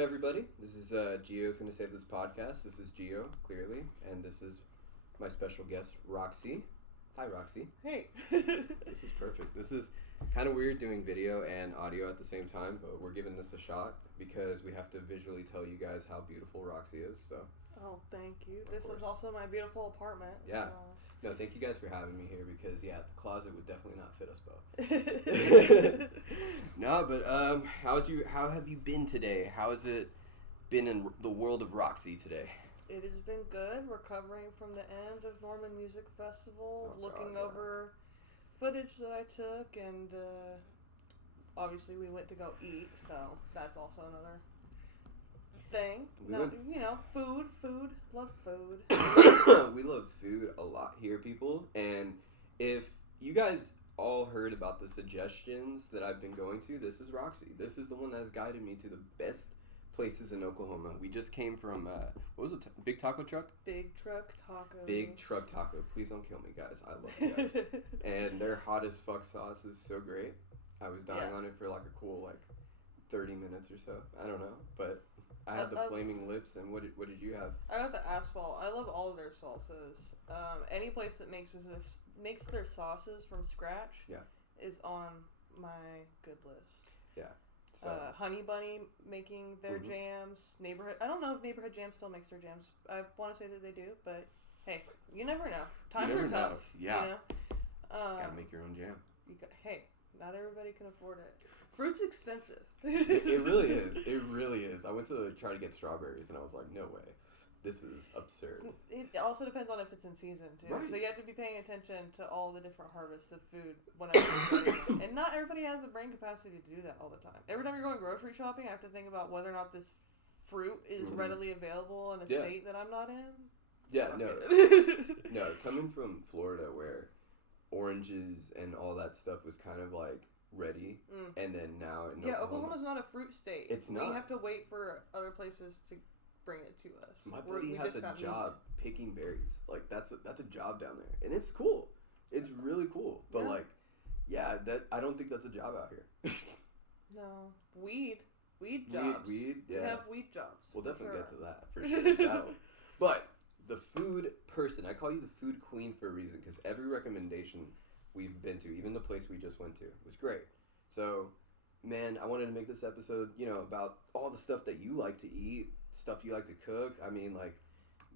Welcome, everybody. This is Gio's Gonna Save This Podcast. This is Gio, clearly, and this is my special guest, Roxie. Hi, Roxie. Hey. This is perfect. This is kind of weird doing video and audio at the same time, but we're giving this a shot because we have to visually tell you guys how beautiful Roxie is. So. Oh, thank you. This is also my beautiful apartment. Yeah. So. No, thank you guys for having me here because, yeah, the closet would definitely not fit us both. No, but how have you been today? How has it been in the world of Roxie today? It has been good. Recovering from the end of Norman Music Festival, looking over footage that I took, and obviously we went to go eat, so that's also another thing. Food. Love food. We love food a lot here, people. And if you guys all heard about the suggestions that I've been going to, this is Roxie. This is the one that has guided me to the best places in Oklahoma. We just came from, what was it? Big Taco Truck? Big Truck Taco. Big Truck Taco. Please don't kill me, guys. I love you guys. And their hot as fuck sauce is so great. I was dying on it for like a cool 30 minutes or so. I don't know, but I had the flaming lips. And what did you have? I got the asphalt. I love all of their sauces. Any place that makes their sauces from scratch is on my good list. Yeah. So. Honey Bunny making their jams. Neighborhood. I don't know if Neighborhood Jam still makes their jams. I want to say that they do, but hey, you never know. Times are tough. Yeah. You know? Gotta make your own jam. Hey, not everybody can afford it. Fruit's expensive. It really is. It really is. I went to try to get strawberries, and I was like, no way. This is absurd. It also depends on if it's in season, too. Right. So you have to be paying attention to all the different harvests of food whenever you're season. And not everybody has the brain capacity to do that all the time. Every time you're going grocery shopping, I have to think about whether or not this fruit is readily available in a state that I'm not in. Yeah, no. No, coming from Florida where oranges and all that stuff was kind of ready, and then now in Oklahoma's not a fruit state. It's not. We have to wait for other places to bring it to us. My buddy has a job picking berries. That's a job down there, and it's cool. It's really cool. But that I don't think that's a job out here. No, weed jobs. Weed. Yeah. We have weed jobs. We'll definitely get to that for sure. But the food person, I call you the food queen for a reason because every recommendation we've been to, even the place we just went to, was great. So, man, I wanted to make this episode, about all the stuff that you like to eat, stuff you like to cook. I mean,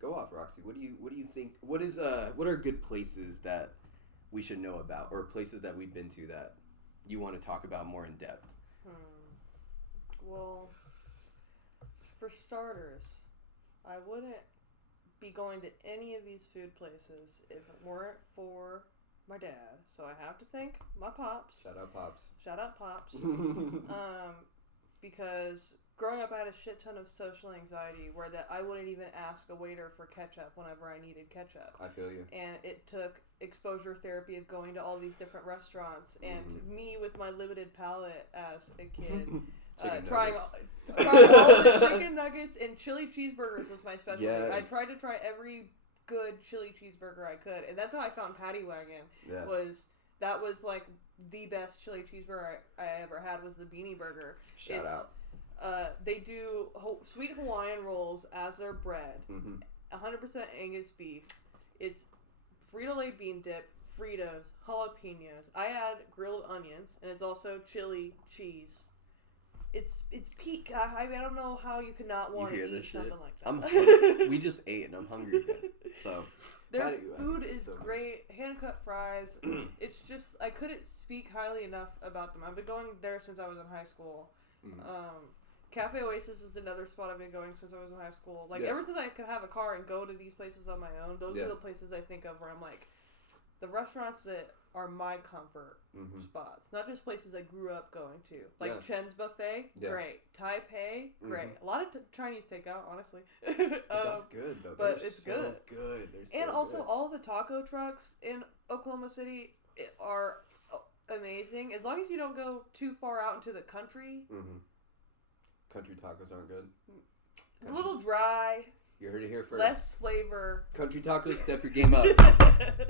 go off, Roxie. What do you think? What are good places that we should know about, or places that we've been to that you want to talk about more in depth? Well, for starters, I wouldn't be going to any of these food places if it weren't for my dad. So I have to thank my pops. Shout out Pops. Because growing up I had a shit ton of social anxiety where that I wouldn't even ask a waiter for ketchup whenever I needed ketchup. I feel you. And it took exposure therapy of going to all these different restaurants and me with my limited palate as a kid trying all the chicken nuggets and chili cheeseburgers was my specialty. Yes. I tried to try every good chili cheeseburger I could, and that's how I found Patty Wagon. That was the best chili cheeseburger I ever had was the Beanie Burger. Shout out. They do sweet Hawaiian rolls as their bread. 100% Angus beef. It's Frito-Lay bean dip, Fritos, jalapenos. I add grilled onions, and it's also chili cheese. It's peak. I don't know how you could not want to eat something like that. I'm hungry. We just ate and I'm hungry again. So their food is great. Hand-cut fries. It's just, I couldn't speak highly enough about them. I've been going there since I was in high school. Cafe Oasis is another spot I've been going since I was in high school. Ever since I could have a car and go to these places on my own, those are the places I think of where I'm the restaurants that are my comfort spots. Not just places I grew up going to. Chen's Buffet, great. Taipei, great. A lot of Chinese takeout, honestly. But that's good, though. But it's good. They're so also, good. all the taco trucks in Oklahoma City are amazing. As long as you don't go too far out into the country. Country tacos aren't good. A little dry. You heard it here first. Less flavor. Country tacos, step your game up.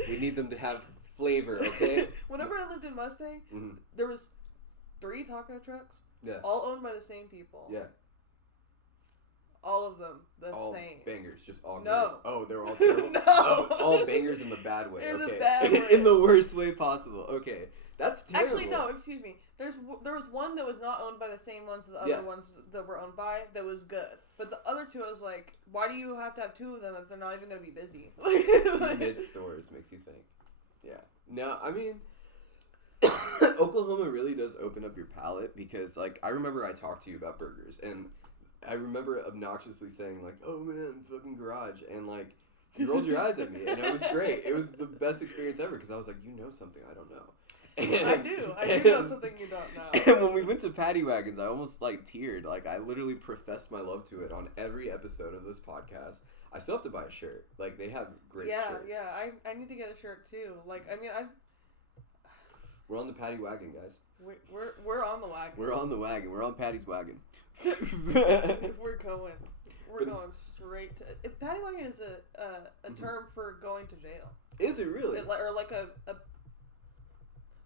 We need them to have flavor, okay? Whenever I lived in Mustang, there was 3 taco trucks, all owned by the same people. Yeah. all of them the all same. Bangers, just all No. great. Oh, they're all terrible? No. Oh, all bangers in the bad way. In okay. the bad way. In the worst way possible. Okay. That's terrible. Actually, no, excuse me. There was one that was not owned by the same ones as the other ones that were owned by that was good. But the other two, I was like, why do you have to have two of them if they're not even going to be busy? Two mid-stores makes you think. Yeah. No, I mean, Oklahoma really does open up your palate because, like, I remember I talked to you about burgers, and I remember obnoxiously saying, like, oh, man, fucking garage, and, like, you rolled your eyes at me, and it was great. It was the best experience ever because I was like, you know something I don't know. And, I do know something you don't know. And when we went to Patty Wagons, I almost, like, teared. Like, I literally professed my love to it on every episode of this podcast. I still have to buy a shirt. Like, they have great shirts. Yeah, I need to get a shirt, too. Like, I mean, We're on the Patty Wagon, guys. We're on the wagon. We're on the wagon. We're on Patty's wagon. We're going straight to... If Patty Wagon is a term for going to jail. Is it really? Or like a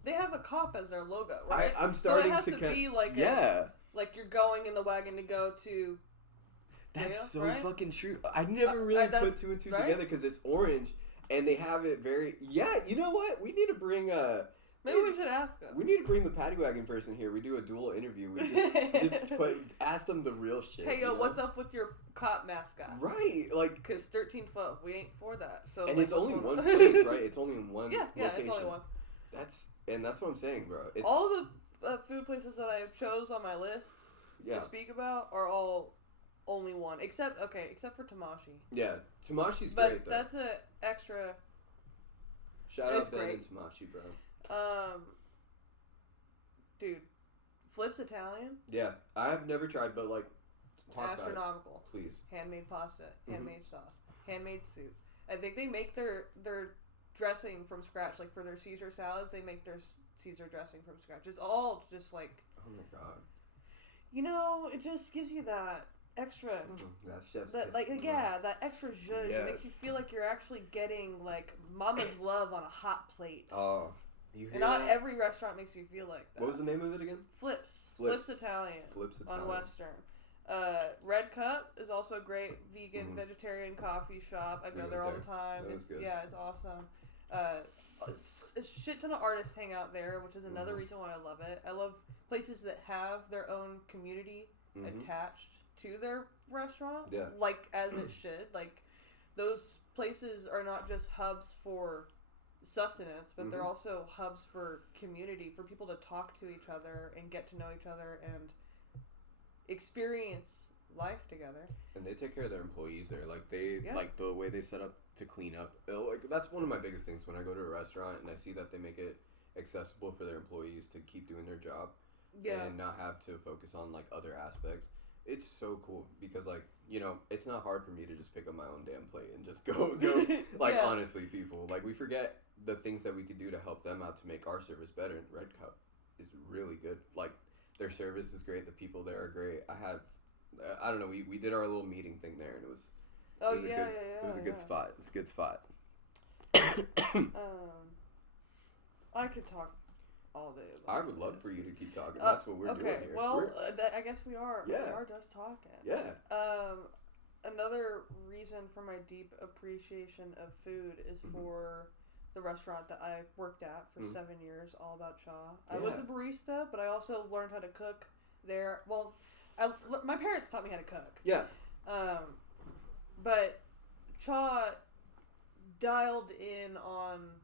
they have a cop as their logo, right? I'm starting so it has to be like like you're going in the wagon to go to. That's jail, so right? fucking true. I never really put two and two together because it's orange and they have it very. Yeah, you know what? We need to bring Maybe we should ask them. We need to bring the Patty Wagon person here. We do a dual interview. We just ask them the real shit. Hey, yo, what's up with your cop mascot? Right, like... Because 1312, we ain't for that. So, and like, it's only one place, right? It's only in one location. Yeah, it's only one. That's what I'm saying, bro. All the food places that I chose on my list to speak about are all only one. Except for Tamashi. Yeah, Tamashi's But great, though. that's an extra... Shout out Ben and Tamashi, bro. Dude, Flip's Italian. Yeah, I have never tried, but like, talk astronomical. About it, please. Handmade pasta, handmade sauce, handmade soup. I think they make their dressing from scratch. Like for their Caesar salads, they make their Caesar dressing from scratch. It's all just like. Oh my god. You know, it just gives you that extra. That chef's that extra zhuzh. Yes. It makes you feel like you're actually getting like mama's love on a hot plate. Oh. You hear not that? Every restaurant makes you feel like that. What was the name of it again? Flips Italian. Flips Italian. On Western. Red Cup is also a great vegan, vegetarian coffee shop. I go there all the time. It's good. Yeah, it's awesome. A shit ton of artists hang out there, which is another reason why I love it. I love places that have their own community attached to their restaurant. Yeah. Like, as it should. Like, those places are not just hubs for sustenance, but they're also hubs for community, for people to talk to each other and get to know each other and experience life together. And they take care of their employees there. Like like the way they set up to clean up. Like that's one of my biggest things when I go to a restaurant and I see that they make it accessible for their employees to keep doing their job and not have to focus on like other aspects. It's so cool because, like, you know, it's not hard for me to just pick up my own damn plate and just go. Like, honestly, people, like, we forget the things that we could do to help them out to make our service better. And Red Cup is really good. Like, their service is great. The people there are great. I don't know, we did our little meeting thing there, and it was a good spot. It's a good spot. I could talk all day about I would love for you to keep talking. That's what we're doing here. Well, I guess we are. Yeah. We are just talking. Yeah. Another reason for my deep appreciation of food is for the restaurant that I worked at for 7 years, All About Cha. I was a barista, but I also learned how to cook there. Well, my parents taught me how to cook. Yeah. But Cha dialed in on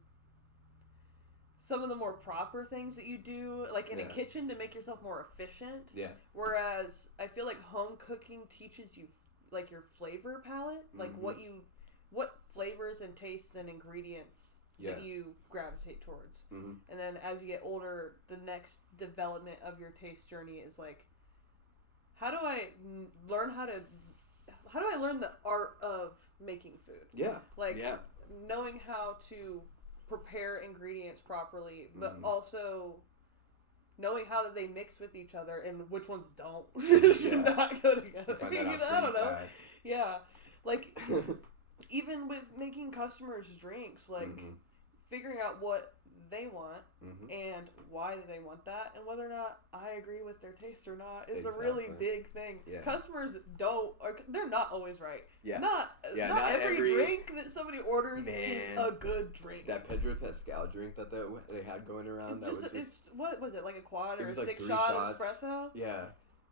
some of the more proper things that you do, like in a kitchen, to make yourself more efficient. Yeah. Whereas I feel like home cooking teaches you, like, your flavor palette, like what flavors and tastes and ingredients that you gravitate towards. And then as you get older, the next development of your taste journey is like, how do I learn the art of making food? Yeah. Like, knowing how to prepare ingredients properly, but also knowing how they mix with each other and which ones don't should not go together. I don't know. Fast. Yeah. Like, even with making customers drinks, like, figuring out what they want and why do they want that, and whether or not I agree with their taste or not is a really big thing. Yeah. Customers they're not always right. Yeah. Not every drink that somebody orders is a good drink. That Pedro Pascal drink that they had going around, what was it, like a quad or a 6-shot espresso? Yeah.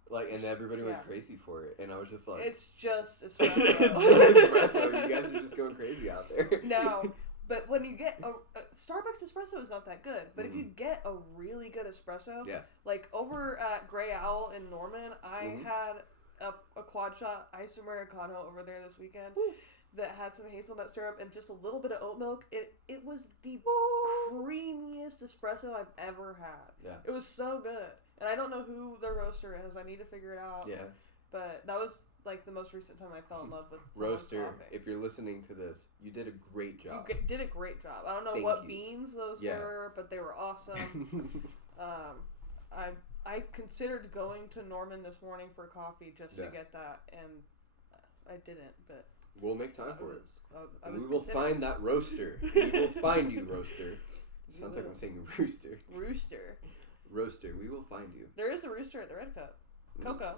Like, and everybody went crazy for it, and I was just like... It's just espresso. It's just espresso. You guys are just going crazy out there. No, but when you get... Starbucks espresso is not that good, but if you get a really good espresso... Yeah. Like, over at Grey Owl in Norman, I had a quad shot iced Americano over there this weekend that had some hazelnut syrup and just a little bit of oat milk. It was the creamiest espresso I've ever had. Yeah. It was so good. And I don't know who the roaster is. I need to figure it out. Yeah. But that was like the most recent time I fell in love with roaster. If you're listening to this, you did a great job. You did a great job. I don't know what beans those were, but they were awesome. I considered going to Norman this morning for coffee just to get that, and I didn't. But we'll make time for it. We will find that roaster. We will find you, roaster. It sounds like I'm saying rooster. Roaster, we will find you. There is a rooster at the Red Cup. Coco.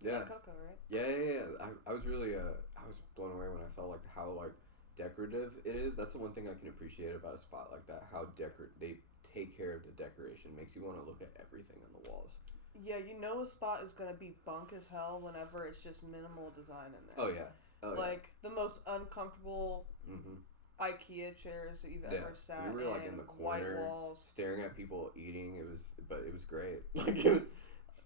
Yeah. Coco, right? Yeah. I was really, I was blown away when I saw like how like decorative it is. That's the one thing I can appreciate about a spot like that. How they take care of the decoration. Makes you want to look at everything on the walls. Yeah, you know a spot is gonna be bunk as hell whenever it's just minimal design in there. Oh yeah. Like the most uncomfortable. IKEA chairs that you've ever sat in. We were like in the corner, staring at people eating. It was great.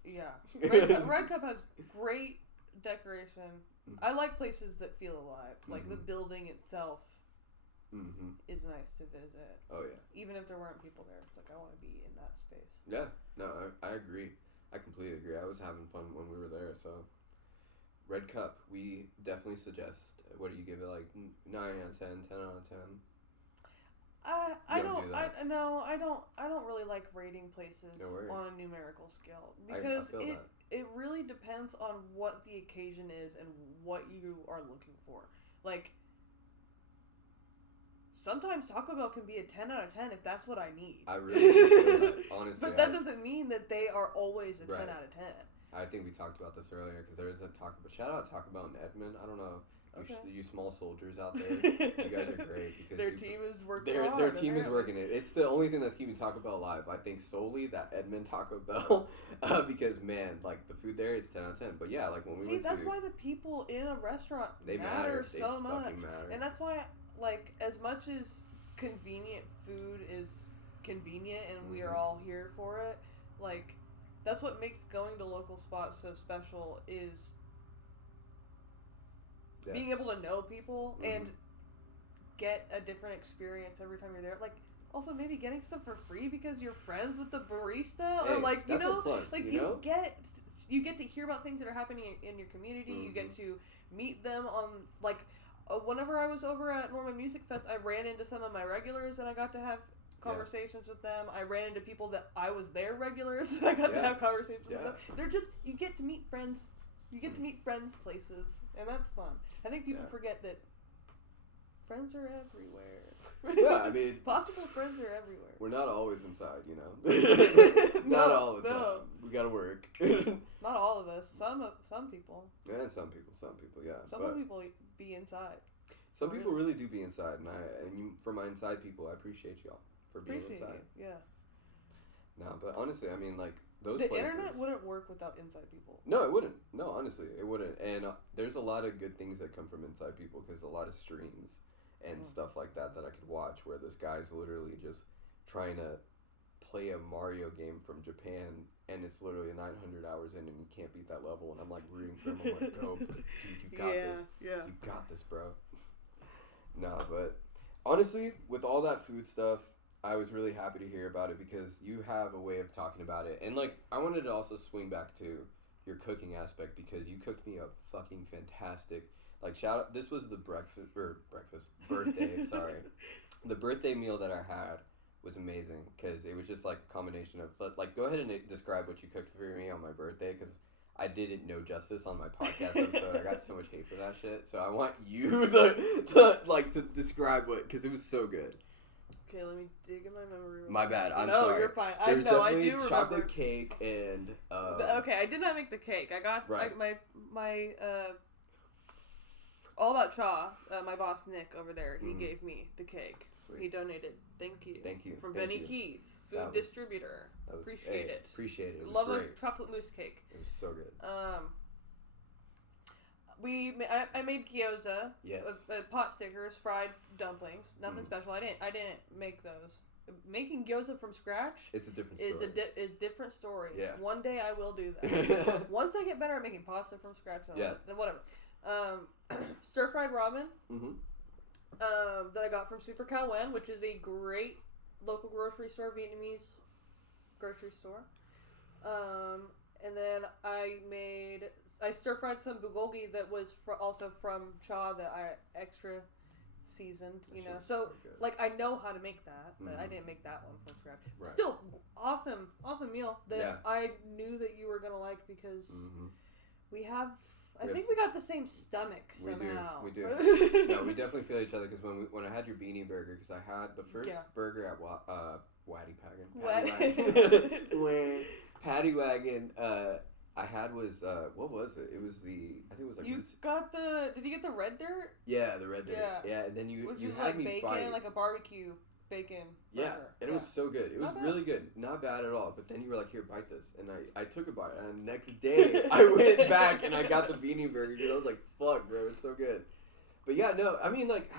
Yeah, Red Cup has great decoration. I like places that feel alive. Like the building itself is nice to visit. Oh yeah. Even if there weren't people there, it's like I want to be in that space. Yeah, no, I agree. I completely agree. I was having fun when we were there, so. Red Cup, we definitely suggest. What do you give it? Like 9 out of 10, 10 out of 10. I don't really like rating places on a numerical scale because it really depends on what the occasion is and what you are looking for. Like sometimes Taco Bell can be a 10 out of 10 if that's what I need. I really feel that, honestly. But that doesn't mean that they are always a 10 out of 10. I think we talked about this earlier because there is a Taco Bell. Shout out Taco Bell in Edmond. I don't know. You small soldiers out there. You guys are great. Because their team is working hard. Their team is working it. It's the only thing that's keeping Taco Bell alive. I think solely that Edmond Taco Bell. Because, man, like, the food there is 10 out of 10. But, yeah, like, when we went that's why the people in a restaurant matter so much. Matter. And that's why, like, as much as convenient food is convenient and we are all here for it, like... That's what makes going to local spots so special is being able to know people and get a different experience every time you're there. Like, also maybe getting stuff for free because you're friends with the barista or like, you know, plus, like you get to hear about things that are happening in your community. You get to meet them on like whenever I was over at Norman Music Fest, I ran into some of my regulars and I got to have conversations with them. I ran into people that I was their regulars and I got to have conversations with them. They're just, you get to meet friends. You get to meet friends places, and that's fun. I think people forget that friends are everywhere. Yeah, I mean... Possible friends are everywhere. We're not always inside, you know? Not all the time. No. We gotta work. Not all of us. Some people. And some people, yeah. Some people be inside. Some people really do be inside, and for my inside people, I appreciate y'all for being inside. You, yeah. No, but honestly, I mean, like, those the places... internet wouldn't work without inside people. No, it wouldn't. No, honestly, it wouldn't. And there's a lot of good things that come from inside people because a lot of streams and stuff like that I could watch where this guy's literally just trying to play a Mario game from Japan and it's literally 900 hours in and you can't beat that level and I'm like rooting for him. I'm like, go, dude, you got this. Yeah. You got this, bro. No, but honestly, with all that food stuff, I was really happy to hear about it because you have a way of talking about it. And, like, I wanted to also swing back to your cooking aspect because you cooked me a fucking fantastic, like, shout out, this was the birthday, sorry. The birthday meal that I had was amazing because it was just, like, a combination of, like, go ahead and describe what you cooked for me on my birthday because I didn't know justice on my podcast episode. I got so much hate for that shit. So I want you to describe what, because it was so good. Okay, let me dig in my memory. My bad. I'm sorry. No, you're fine. There's I do definitely remember. chocolate cake and. Okay, I did not make the cake. I got my all about Cha. My boss Nick over there. He gave me the cake. Sweet. He donated. Thank you. Thank you. From Thank Benny you. Keith, food distributor. Appreciate it. Appreciate it. It was Love great. a chocolate mousse cake. It was so good. I made gyoza. Yes. Pot stickers, fried dumplings. Nothing special. I didn't make those. Making gyoza from scratch. It's a different story. Is a different story. Yeah. One day I will do that. Once I get better at making pasta from scratch, then whatever. Stir fried ramen. That I got from Super Cow Wen, which is a great local grocery store, Vietnamese grocery store. And then I stir fried some bulgogi that was also from Cha that I extra seasoned, so like I know how to make that, but I didn't make that one from scratch. Right. Still awesome meal that I knew that you were gonna like because we have. I think we got the same stomach somehow. We do. No, we definitely feel each other because when I had your beanie burger, because I had the first burger at Patty Wagon. I had was what was it? It was I think it was like. You got the? Did you get the red dirt? Yeah, the red dirt. Yeah, and then you had like me bacon, bite. like a barbecue bacon. Yeah, burger. and it was so good. It was really good. Not bad at all. But then you were like, "Here, bite this," and I took a bite. And the next day, I went back and I got the beanie burger because I was like, "Fuck, bro, it's so good." But yeah, no, I mean, like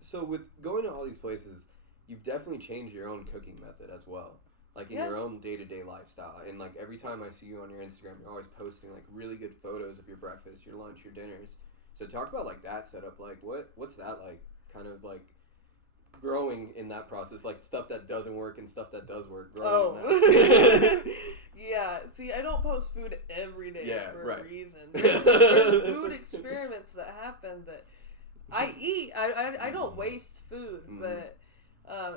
so with going to all these places, you've definitely changed your own cooking method as well. Like in your own day-to-day lifestyle. And like every time I see you on your Instagram, you're always posting like really good photos of your breakfast, your lunch, your dinners. So talk about like that setup. Like what's that like? Kind of like growing in that process, like stuff that doesn't work and stuff that does work. Yeah. See, I don't post food every day for a reason. There's food experiments that happen that I eat. I don't waste food, but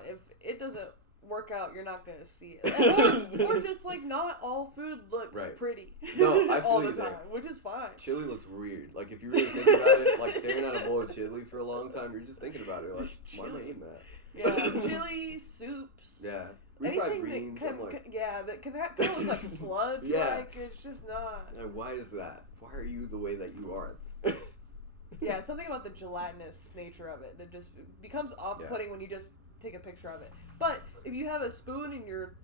if it doesn't work out, you're not gonna see it, or just like not all food looks pretty. No, I feel all the you time, there. which is fine. Chili looks weird. Like if you really think about it, like staring at a bowl of chili for a long time, you're just thinking about it. Like, why am I eating that? Yeah, chili, soups. Yeah, refried beans. That can look like sludge. Like it's just not. And why is that? Why are you the way that you are? Yeah, something about the gelatinous nature of it that just becomes off-putting when you just take a picture of it. But if you have a spoon and you're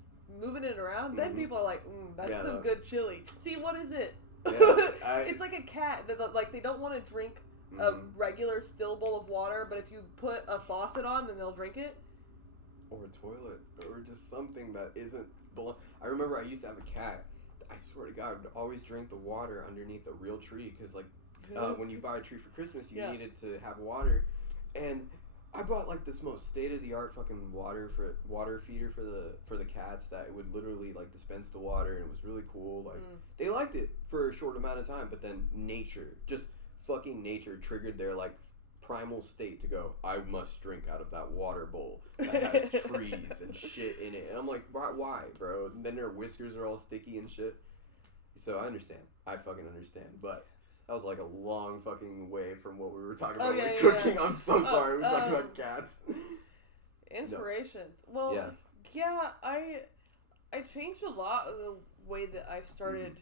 moving it around, then people are like, that's some good chili. See, what is it? It's like a cat that like they don't want to drink a regular still bowl of water, but if you put a faucet on, then they'll drink it. Or a toilet, or just something that isn't. I remember I used to have a cat. I swear to God, would always drink the water underneath a real tree because like when you buy a tree for Christmas, you needed to have water, and I bought like this most state-of-the-art fucking water feeder for the cats that it would literally like dispense the water, and it was really cool. Like they liked it for a short amount of time, but then nature triggered their like primal state to go, I must drink out of that water bowl that has trees and shit in it. And I'm like, why, bro? And then their whiskers are all sticky and shit. So I understand. I fucking understand. But that was like a long fucking way from what we were talking about cooking. I'm so sorry. We're talking about cats. Inspirations. No. Well, I changed a lot of the way that I started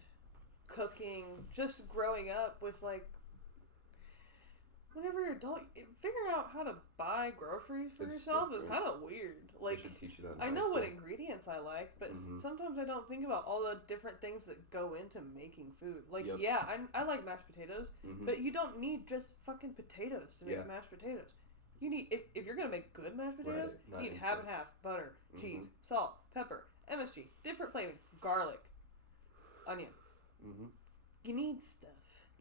cooking just growing up with like whenever you're adult, figuring out how to buy groceries for yourself is kind of weird. Like, they should teach you that I know what ingredients I like, but sometimes I don't think about all the different things that go into making food. Like, I like mashed potatoes, but you don't need just fucking potatoes to make mashed potatoes. You need, if you're going to make good mashed potatoes, you need half and half, butter, cheese, salt, pepper, MSG, different flavorings, garlic, onion. You need stuff.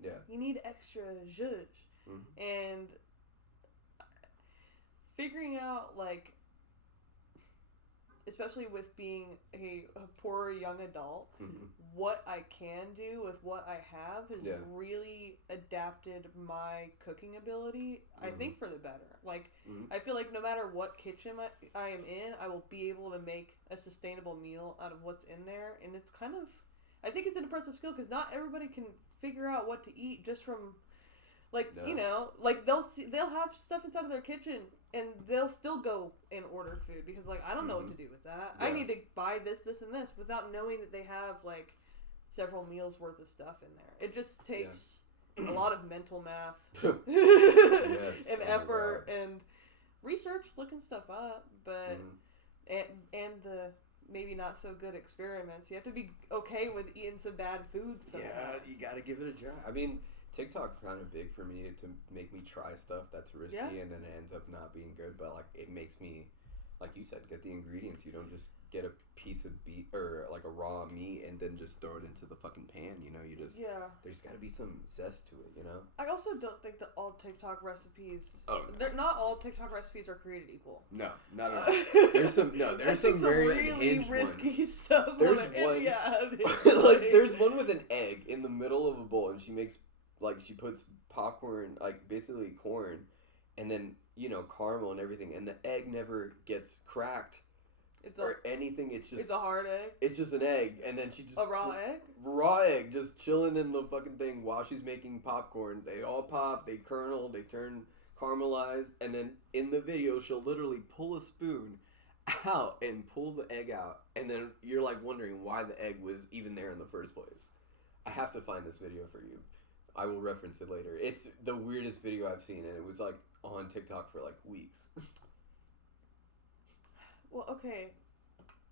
Yeah. You need extra zhuzh. And figuring out, like, especially with being a poor young adult, what I can do with what I have has really adapted my cooking ability, I think, for the better. Like, I feel like no matter what kitchen I am in, I will be able to make a sustainable meal out of what's in there. And it's kind of, I think it's an impressive skill because not everybody can figure out what to eat just from Like, No. you know, like they'll have stuff inside of their kitchen and they'll still go and order food because like I don't know what to do with that. Yeah. I need to buy this, and this without knowing that they have like several meals worth of stuff in there. It just takes a lot of mental math and effort and research, looking stuff up, but and the maybe not so good experiments. You have to be okay with eating some bad food sometimes. Yeah, you gotta give it a try. I mean, TikTok's kind of big for me to make me try stuff that's risky and then it ends up not being good, but like it makes me, like you said, get the ingredients. You don't just get a piece of beef or like a raw meat and then just throw it into the fucking pan, you know, you just there's gotta be some zest to it, you know. I also don't think that all TikTok recipes they're not all TikTok recipes are created equal. No, not at all. There's some very really risky ones. stuff. There's one like there's one with an egg in the middle of a bowl and she makes like she puts popcorn, like basically corn, and then, you know, caramel and everything, and the egg never gets cracked anything. It's just... It's a hard egg? It's just an egg, and then she just... A raw egg? Raw egg, just chilling in the fucking thing while she's making popcorn. They all pop, they kernel, they turn caramelized, and then in the video, she'll literally pull a spoon out and pull the egg out, and then you're like wondering why the egg was even there in the first place. I have to find this video for you. I will reference it later. It's the weirdest video I've seen, and it was like on TikTok for like weeks. Well, okay.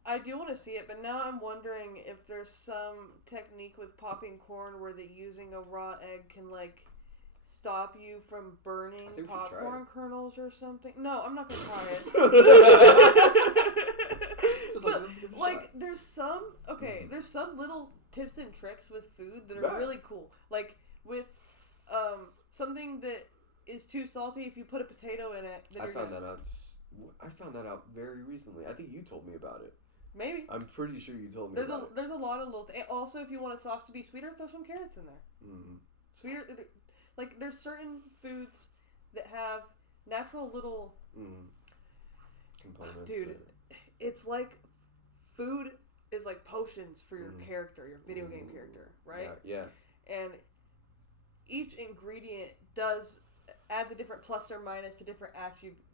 I do want to see it, but now I'm wondering if there's some technique with popping corn where using a raw egg can like stop you from burning popcorn kernels or something. No, I'm not gonna try it. Just like there's some there's some little tips and tricks with food that are really cool. Like with something that is too salty, if you put a potato in it, then I found that out very recently. I think you told me about it. Maybe. I'm pretty sure you told me about it. There's a lot of little also, if you want a sauce to be sweeter, throw some carrots in there. Sweeter, like there's certain foods that have natural little components. Dude, it's like food is like potions for your character, your video game character, right? Yeah. And each ingredient adds a different plus or minus to different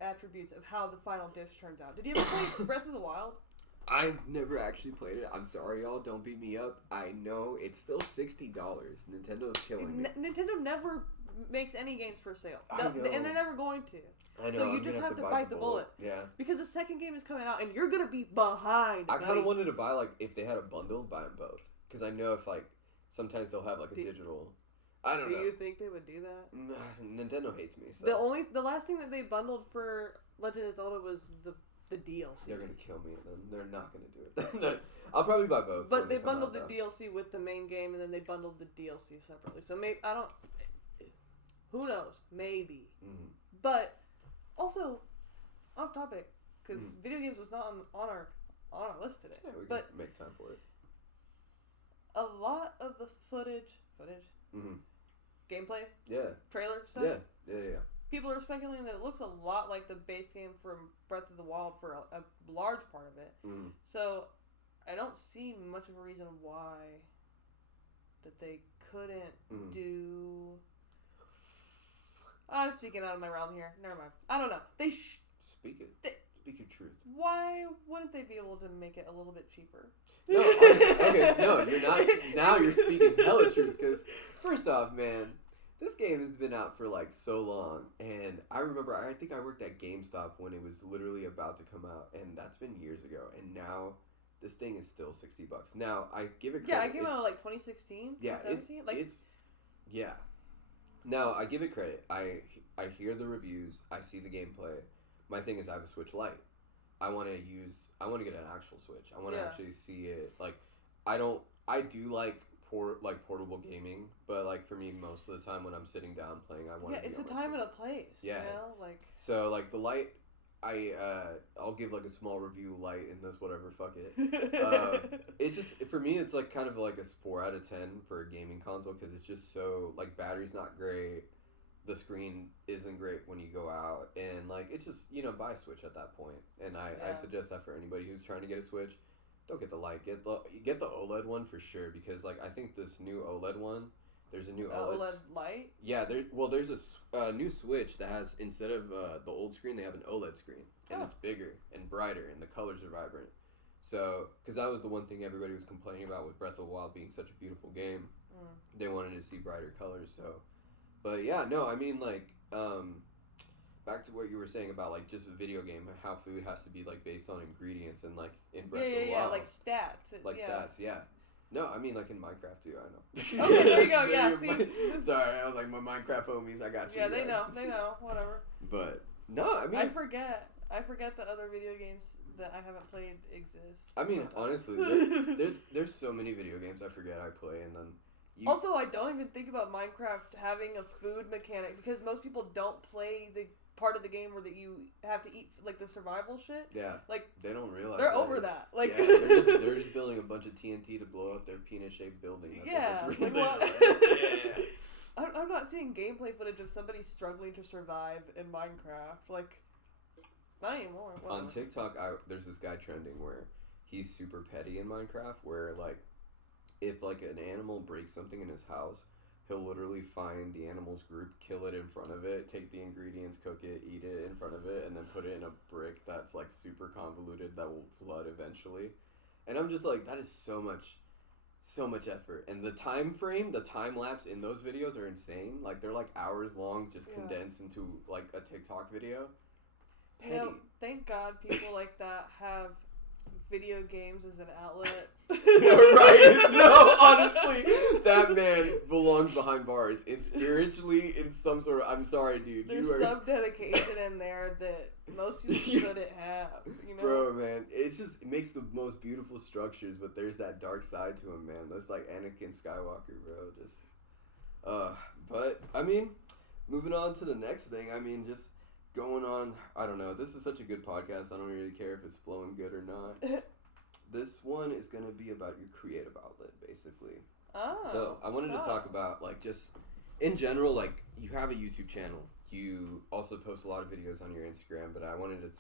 attributes of how the final dish turns out. Did you ever play Breath of the Wild? I've never actually played it. I'm sorry, y'all. Don't beat me up. I know it's still $60. Nintendo's killing me. Nintendo never makes any games for sale. I know. And they're never going to. I know. So you just have to bite the bullet. Yeah. Because the second game is coming out, and you're going to be behind. I kind of wanted to buy, like, if they had a bundle, buy them both. Because I know if, like, sometimes they'll have, like, a digital... I don't know. Do you think they would do that? Nintendo hates me. So. The last thing that they bundled for Legend of Zelda was the DLC. They're gonna kill me, and then they're not gonna do it. I'll probably buy both. But they bundled the DLC with the main game, and then they bundled the DLC separately. So maybe I don't. Who knows? Maybe. But also, off topic, because video games was not on our list today. Yeah, we can make time for it. A lot of the footage. Gameplay? Yeah. Trailer stuff? Yeah. People are speculating that it looks a lot like the base game from Breath of the Wild for a large part of it. So, I don't see much of a reason why that they couldn't do... I'm speaking out of my realm here. Never mind. I don't know. Speak your truth. Why wouldn't they be able to make it a little bit cheaper? No, okay, no, you're not. Now you're speaking hella truth, because first off, man, this game has been out for like so long, and I remember, I think I worked at GameStop when it was literally about to come out, and that's been years ago, and now this thing is still $60. Now, I give it credit. Yeah, it came out like 2016, yeah, 2017? Yeah. Now, I give it credit. I hear the reviews, I see the gameplay. My thing is I have a Switch Lite. I want to get an actual Switch. I want to actually see it. Like, I do like portable gaming, but like for me, most of the time when I'm sitting down playing, I want to. Yeah, it's a time and a place. Yeah. You know? Like. So like the Lite, I'll give like a small review Lite in this whatever. Fuck it. It's just for me, it's like kind of like a 4 out of 10 for a gaming console because it's just so like battery's not great. The screen isn't great when you go out, and like it's just buy a Switch at that point. And I suggest that for anybody who's trying to get a Switch, don't get the Lite, get the OLED one for sure, because like I think this new OLED one, There's a new OLED light? Yeah, there's a new Switch that has, instead of the old screen, they have an OLED screen. And it's bigger and brighter, and the colors are vibrant. So, because that was the one thing everybody was complaining about with Breath of the Wild being such a beautiful game. They wanted to see brighter colors, so. But yeah, no, I mean, like, back to what you were saying about, like, just a video game, how food has to be, like, based on ingredients and, like, in Breath of the Wild. Yeah, like stats. Stats, yeah. No, I mean, like, in Minecraft, too, I know. Okay, there you go, yeah, see. Sorry, I was like, my Minecraft homies, I got you. Yeah, they know, whatever. But, no, I mean. I forget that other video games that I haven't played exist. I mean, honestly, there's so many video games I forget I play, and then. Also, I don't even think about Minecraft having a food mechanic, because most people don't play the part of the game where that you have to eat, like, the survival shit. Yeah. Like, they don't realize they're over that. Like, yeah, they're just building a bunch of TNT to blow up their penis-shaped building. Yeah. Yeah. I'm not seeing gameplay footage of somebody struggling to survive in Minecraft. Like, not anymore. Whatever. On TikTok, there's this guy trending where he's super petty in Minecraft, where, like, if, like, an animal breaks something in his house, he'll literally find the animal's group, kill it in front of it, take the ingredients, cook it, eat it in front of it, and then put it in a brick that's, like, super convoluted that will flood eventually. And I'm just like, that is so much effort. And the time lapse in those videos are insane. Like, they're, like, hours long, just condensed into, like, a TikTok video. Petty. You know, thank God people like that have video games as an outlet. Right? No, honestly, that man belongs behind bars. It's spiritually in some sort of. I'm sorry, dude. There's some dedication in there that most people shouldn't have. You know, bro, man, it makes the most beautiful structures, but there's that dark side to him, man. That's like Anakin Skywalker, bro. Just, but I mean, moving on to the next thing. I mean, just. Going on, I don't know. This is such a good podcast. I don't really care if it's flowing good or not. This one is going to be about your creative outlet, basically. Oh. So I wanted to talk about, like, just in general, like, you have a YouTube channel. You also post a lot of videos on your Instagram, but I wanted to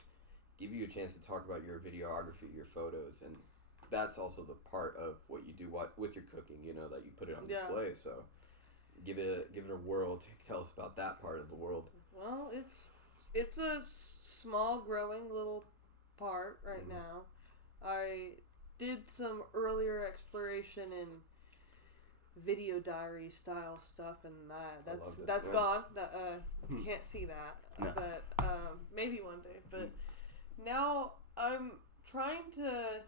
give you a chance to talk about your videography, your photos, and that's also the part of what you do with your cooking, you know, that you put it on display. So give it a whirl. Tell us about that part of the world. Well, it's a small, growing little part right now. I did some earlier exploration in video diary style stuff, and that's gone. You can't see that, no. But maybe one day. But now I'm trying to.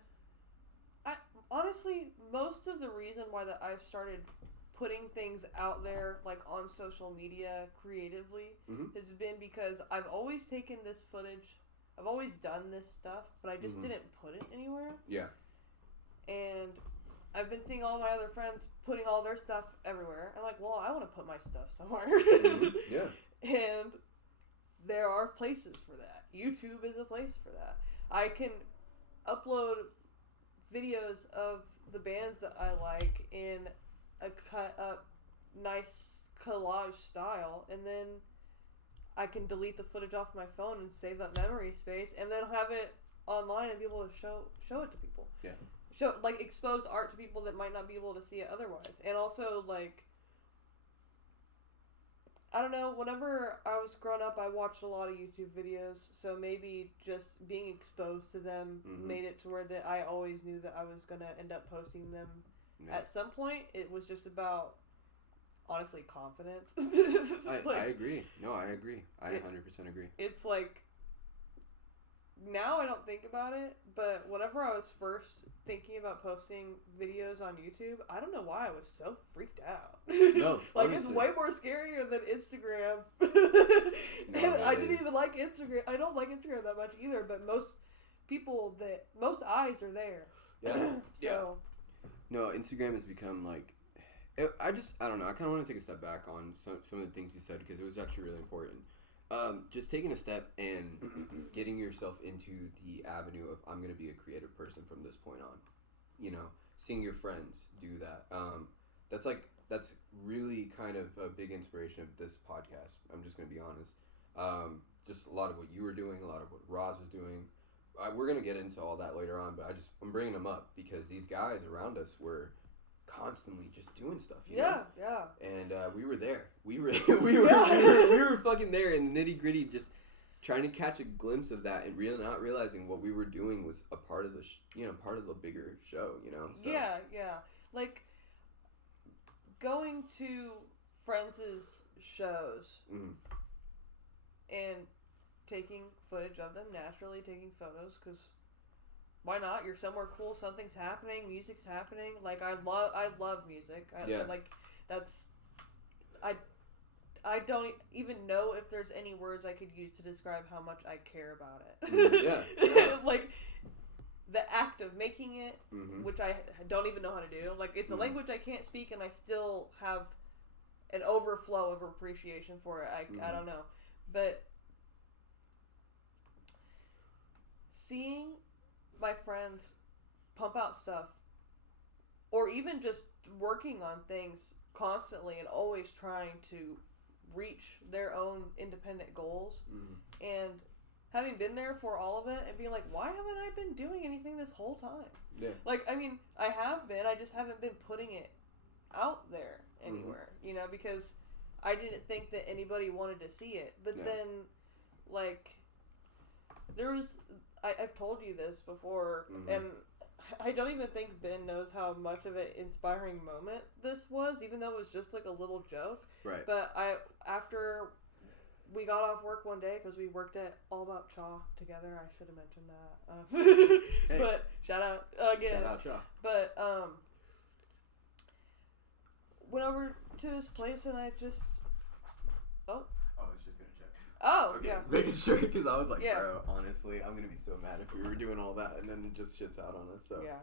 Honestly, most of the reason why that I've started putting things out there, like, on social media creatively, has been because I've always taken this footage, I've always done this stuff, but I just didn't put it anywhere. Yeah. And I've been seeing all my other friends putting all their stuff everywhere. I'm like, well, I want to put my stuff somewhere. Yeah. And there are places for that. YouTube is a place for that. I can upload videos of the bands that I like in a cut up nice collage style, and then I can delete the footage off my phone and save up memory space, and then have it online and be able to show it to people. Yeah. Expose art to people that might not be able to see it otherwise. And also, like, I don't know, whenever I was growing up, I watched a lot of YouTube videos, so maybe just being exposed to them made it to where that I always knew that I was going to end up posting them. Yeah. At some point, it was just about, honestly, confidence. I agree. No, I agree. I 100% agree. It's like, now I don't think about it, but whenever I was first thinking about posting videos on YouTube, I don't know why I was so freaked out. No, like, honestly. It's way more scarier than Instagram. And I didn't even like Instagram. I don't like Instagram that much either, but most eyes are there. Yeah. So. No, Instagram has become, like, I don't know. I kind of want to take a step back on some of the things you said, because it was actually really important. Just taking a step and getting yourself into the avenue of, I'm going to be a creative person from this point on. You know, seeing your friends do that. That's really kind of a big inspiration of this podcast. I'm just going to be honest. Just a lot of what you were doing, a lot of what Roz was doing. We're going to get into all that later on, but I'm bringing them up because these guys around us were constantly just doing stuff, you know? Yeah. And we were there. We were we were fucking there in the nitty gritty, just trying to catch a glimpse of that and really not realizing what we were doing was a part of the part of the bigger show. So. Yeah. Like going to friends' shows and taking footage of them, naturally taking photos, because why not? You're somewhere cool, something's happening, music's happening. Like I love music. I don't even know if there's any words I could use to describe how much I care about it. Yeah. Like the act of making it, which I don't even know how to do. Like it's a language I can't speak, and I still have an overflow of appreciation for it. I don't know, but seeing my friends pump out stuff, or even just working on things constantly and always trying to reach their own independent goals, and having been there for all of it and being like, why haven't I been doing anything this whole time? Yeah. Like, I mean, I have been, I just haven't been putting it out there anywhere, because I didn't think that anybody wanted to see it. But then, like, there was, I've told you this before, and I don't even think Ben knows how much of an inspiring moment this was, even though it was just like a little joke. Right. But after we got off work one day, because we worked at All About Chaw together, I should have mentioned that. Hey. But shout out again. Shout out Chaw. But went over to his place and I just Oh, okay, yeah. Making sure, because I was like, bro, honestly, I'm going to be so mad if we were doing all that, and then it just shits out on us, so. Yeah.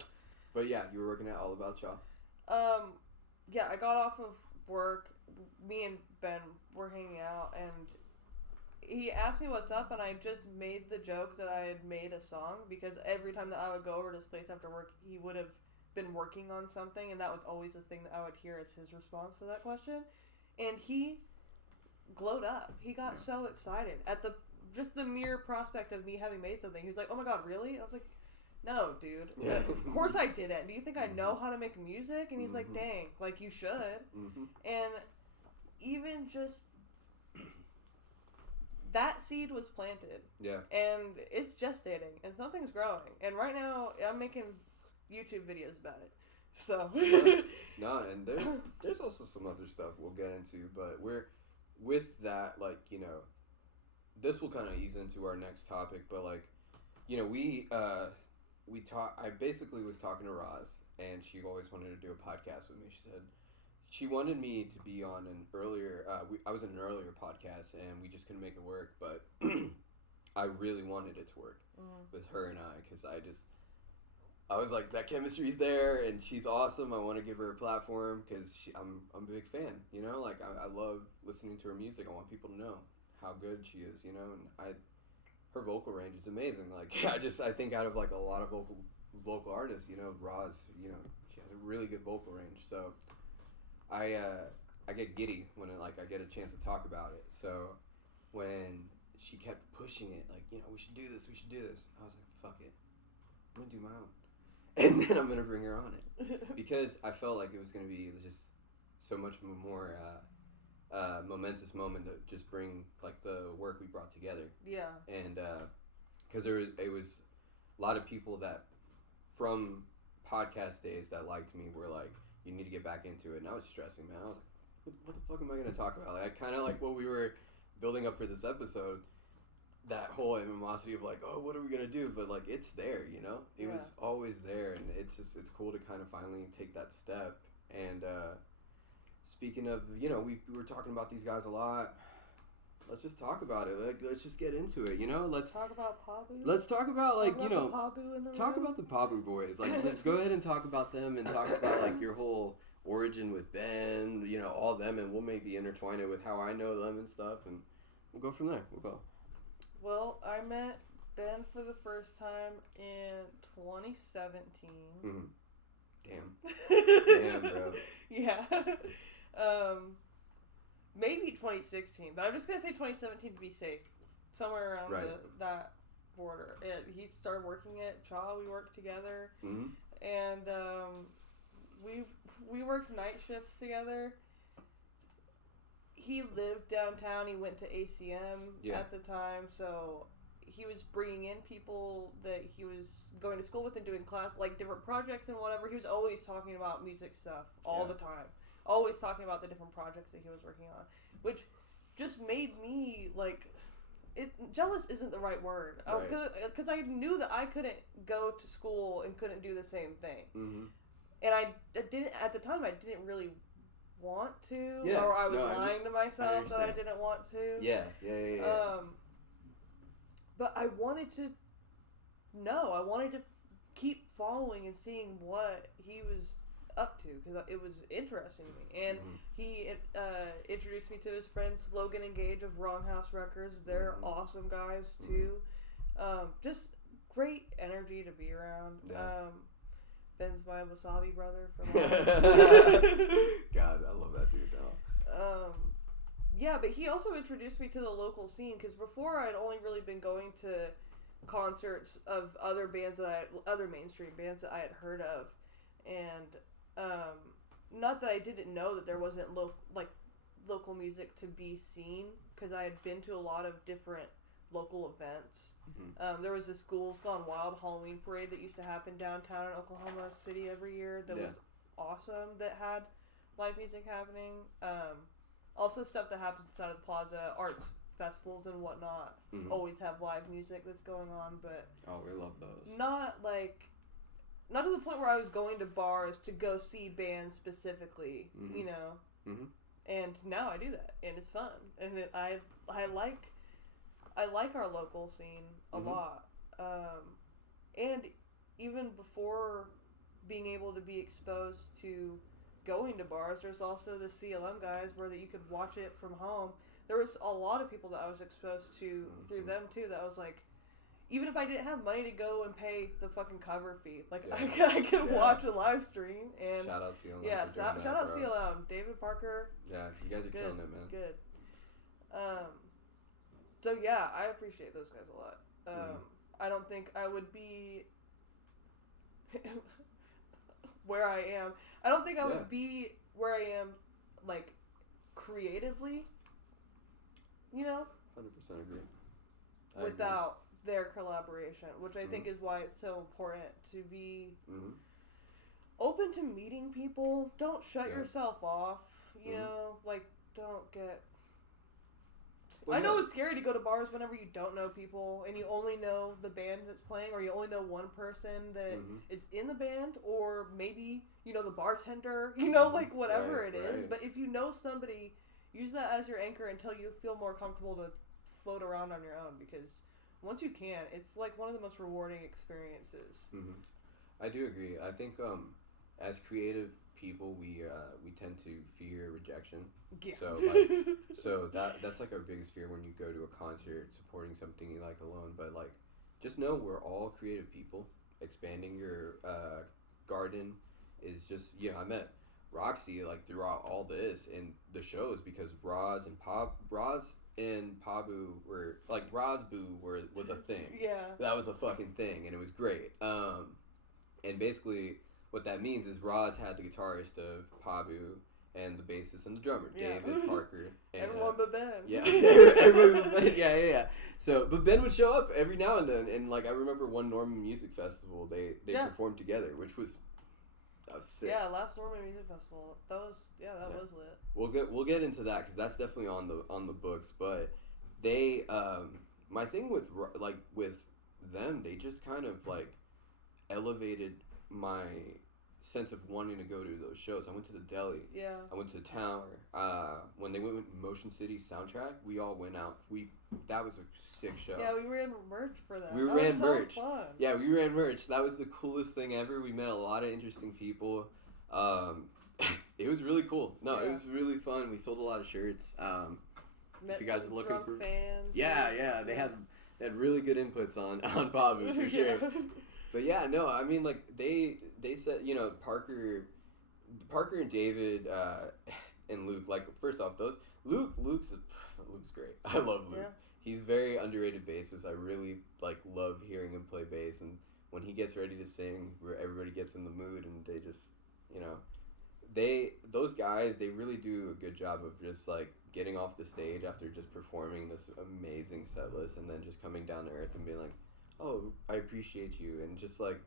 But yeah, you were working at All About Chaw. Yeah, I got off of work, me and Ben were hanging out, and he asked me what's up, and I just made the joke that I had made a song, because every time that I would go over to his place after work, he would have been working on something, and that was always the thing that I would hear as his response to that question, and he glowed up. He got so excited at the mere prospect of me having made something. He was like, "Oh my god, really?" I was like, "No, dude. Yeah. Of course I didn't. Do you think I know how to make music?" And he's like, "Dang, like you should." And even just that seed was planted. Yeah. And it's gestating, and something's growing. And right now, I'm making YouTube videos about it. So. No, and there's also some other stuff we'll get into, but with that, like, this will kind of ease into our next topic, but, like, I basically was talking to Roz, and she always wanted to do a podcast with me. She said she wanted me to be on an earlier, I was in an earlier podcast, and we just couldn't make it work, but I really wanted it to work with her and I, because I was like, that chemistry's there, and she's awesome. I want to give her a platform because I'm a big fan, Like, I love listening to her music. I want people to know how good she is, and her vocal range is amazing. Like, I think out of, like, a lot of vocal artists, Roz, she has a really good vocal range. So I get giddy when, I get a chance to talk about it. So when she kept pushing it, like, we should do this, I was like, fuck it. I'm going to do my own. And then I'm going to bring her on it. Because I felt like it was going to be just so much more momentous moment to just bring, like, the work we brought together. Yeah. And because it was a lot of people that, from podcast days that liked me, were like, you need to get back into it. And I was stressing, man. I was like, what the fuck am I going to talk about? Like, I kind of like what we were building up for this episode. That whole animosity of like, oh, what are we gonna do? But like, it's there, It was always there, and it's cool to kind of finally take that step. And speaking of, we were talking about these guys a lot. Let's just talk about it. Like, let's just get into it. Let's talk about Pabu. Let's talk about talk about the Pabu boys. Like, go ahead and talk about them, and talk about like your whole origin with Ben. All them, and we'll maybe intertwine it with how I know them and stuff, and we'll go from there. We'll go. Well, I met Ben for the first time in 2017. Damn, bro. Yeah. Maybe 2016, but I'm just going to say 2017 to be safe. Somewhere around that border. He started working at Chaw. We worked together. And we worked night shifts together. he lived downtown. He went to ACM at the time, so he was bringing in people that he was going to school with and doing class, like different projects and whatever. He was always talking about music stuff all the time. Always talking about the different projects that he was working on, which just made me like, jealous isn't the right word, because I knew that I couldn't go to school and couldn't do the same thing, and I didn't at the time. I didn't really want to, or I was lying to myself that I didn't want to. Yeah. But I wanted to know. I wanted to keep following and seeing what he was up to, because it was interesting to me. And he introduced me to his friends Logan and Gage of Wrong House Records. They're awesome guys too. Just great energy to be around. Ben's my wasabi brother from God, I love that dude though. Yeah, but he also introduced me to the local scene, because before I'd only really been going to concerts of other bands other mainstream bands that I had heard of, and not that I didn't know that there wasn't local music to be seen, because I had been to a lot of different local events. There was this Ghouls Gone Wild Halloween parade that used to happen downtown in Oklahoma City every year that was awesome, that had live music happening. Also stuff that happens inside of the plaza, arts festivals and whatnot, always have live music that's going on, but we love those. Not to the point where I was going to bars to go see bands specifically, you know. And now I do that, and it's fun, and I like our local scene a lot. And even before being able to be exposed to going to bars, there's also the CLM guys where that you could watch it from home. There was a lot of people that I was exposed to through them too, that I was like, even if I didn't have money to go and pay the fucking cover fee, like I could watch a live stream. And shout out CLM. Yeah, shout out CLM. David Parker. Yeah, you guys are killing it, man. Good. So yeah, I appreciate those guys a lot. I don't think I would be where I am. I don't think I would be where I am, like, creatively, you know? 100% agree. Without their collaboration, which I think is why it's so important to be open to meeting people. Don't shut yourself off, you know? Like, don't get... I know it's scary to go to bars whenever you don't know people and you only know the band that's playing, or you only know one person that is in the band, or maybe you know the bartender, you know, like whatever it is. But if you know somebody, use that as your anchor until you feel more comfortable to float around on your own, because once you can, it's like one of the most rewarding experiences. I do agree. I think as creative people, we tend to fear rejection. Yeah. So that's like our biggest fear when you go to a concert supporting something you like alone. But like, just know we're all creative people. Expanding your garden is just, you know, I met Roxie like throughout all this and the shows, because Roz and Pabu were like, Rozboo was a thing. That was a fucking thing, and it was great. And basically what that means is Roz had the guitarist of Pabu and the bassist and the drummer, David Parker. And, everyone but Ben. Yeah, everyone but Ben. Yeah. So, but Ben would show up every now and then, and like I remember one Norman Music Festival, they performed together, which was sick. Yeah, last Norman Music Festival, that was lit. We'll get into that, because that's definitely on the books. But they, my thing with them, they just kind of like elevated my sense of wanting to go to those shows. I went to the Deli. Yeah. I went to the Tower. When they went with Motion City soundtrack, we all went out. That was a sick show. Yeah, we ran merch for that. We ran merch. So fun. Yeah, we ran merch. That was the coolest thing ever. We met a lot of interesting people. It was really cool. No, it was really fun. We sold a lot of shirts. If you guys are looking for fans. Yeah, they had really good inputs on Pabu for sure. But yeah, no, I mean, like, they said, you know, Parker and David and Luke, like, first off, Luke's great. I love Luke. Yeah. He's very underrated bassist. I really, like, love hearing him play bass, and when he gets ready to sing, everybody gets in the mood, and they just, you know, those guys, they really do a good job of just like getting off the stage after just performing this amazing set list and then just coming down to earth and being like, oh, I appreciate you, and just like,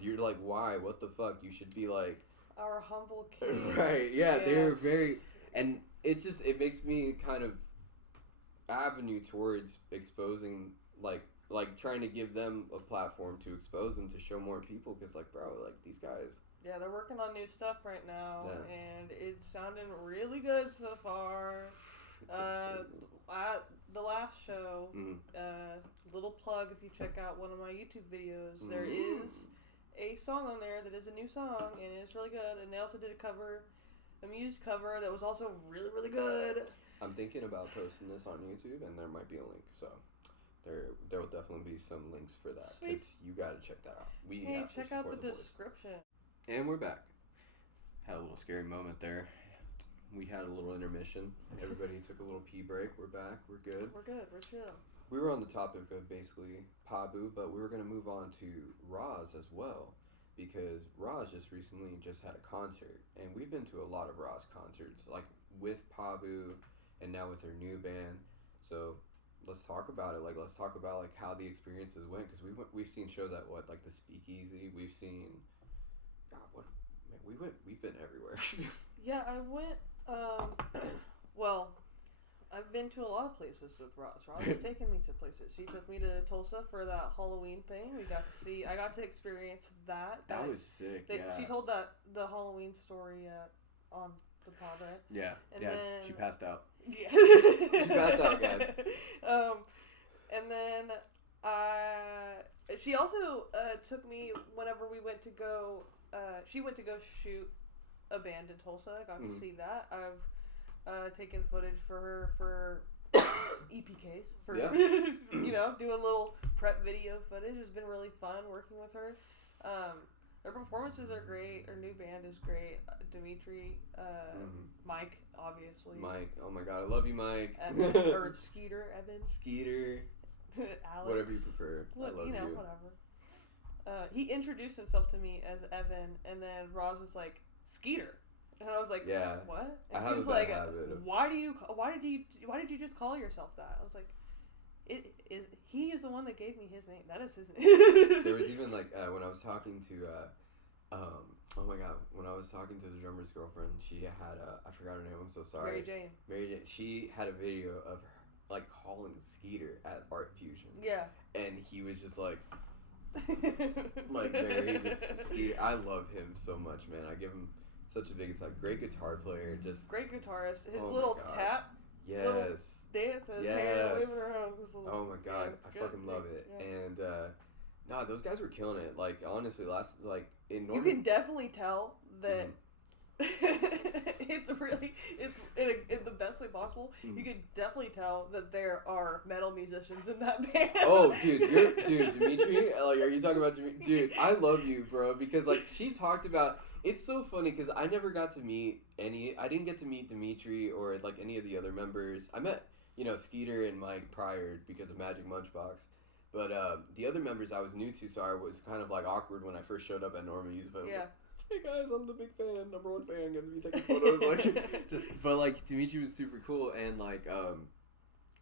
you're like, why? What the fuck? You should be like our humble kids. Right, yeah, they're very, and it makes me kind of avenue towards exposing, like trying to give them a platform to expose them, to show more people, because like, bro, like these guys. Yeah, they're working on new stuff right now, and it's sounding really good so far. At the last show, little plug, if you check out one of my YouTube videos, there is a song on there that is a new song, and it's really good. And they also did a Muse cover that was also really, really good. I'm thinking about posting this on YouTube, and there might be a link, so there will definitely be some links for that, because you got to check that out. Check out the description. And we're back. Had a little scary moment there. We had a little intermission. Everybody took a little pee break. We're back. We're good. We're good. We're chill. We were on the topic of basically Pabu, but we were going to move on to Roz as well, because Roz just recently had a concert, and we've been to a lot of Roz concerts, like with Pabu, and now with her new band. So let's talk about it. Like, let's talk about like how the experiences went, because we've seen shows at like the Speakeasy. We've seen, God, we've been everywhere. Yeah, I went. Well, I've been to a lot of places with Roz. Roz has taken me to places. She took me to Tulsa for that Halloween thing. I got to experience that. That was sick. Yeah. She told the Halloween story on the pod, right? Yeah. And then, she passed out. Yeah. She passed out, guys. And then she also took me whenever we went to go. She went to go shoot a band in Tulsa. I got to see that. I've taken footage for her for EPKs for doing a little prep video footage. It's been really fun working with her. Her performances are great. Her new band is great. Dimitri, Mike, obviously. Mike, oh my God, I love you, Mike. Or Skeeter, Evan. Skeeter. Alex. Whatever you prefer. I love you. Whatever. He introduced himself to me as Evan, and then Roz was like, Skeeter. And I was like, what? And she was like, why did you just call yourself that? I was like, he is the one that gave me his name. That is his name. There was even like when I was talking to oh my God, when I was talking to the drummer's girlfriend, she had I forgot her name. I'm so sorry. Mary Jane. She had a video of her like calling Skeeter at Art Fusion. Yeah. And he was just like very just Skeeter. I love him so much, man. I give him such a big, great guitar player, just great guitarist. His little tap, little dance, his hair waving around. Oh my God, I fucking love it. Yeah. And those guys were killing it. Like honestly, you can definitely tell that it's in the best way possible. You can definitely tell that there are metal musicians in that band. Oh, dude, Dimitri. Like, are you talking about Dimitri? Dude, I love you, bro, because like she talked about. It's so funny because I never got to meet I didn't get to meet Dimitri or like any of the other members. I met, Skeeter and Mike prior because of Magic Munchbox. But the other members I was new to, so I was kind of like awkward when I first showed up at Norman Music Festival. Yeah. Hey guys, I'm the big fan, number one fan, gonna be taking photos. But like Dimitri was super cool, and like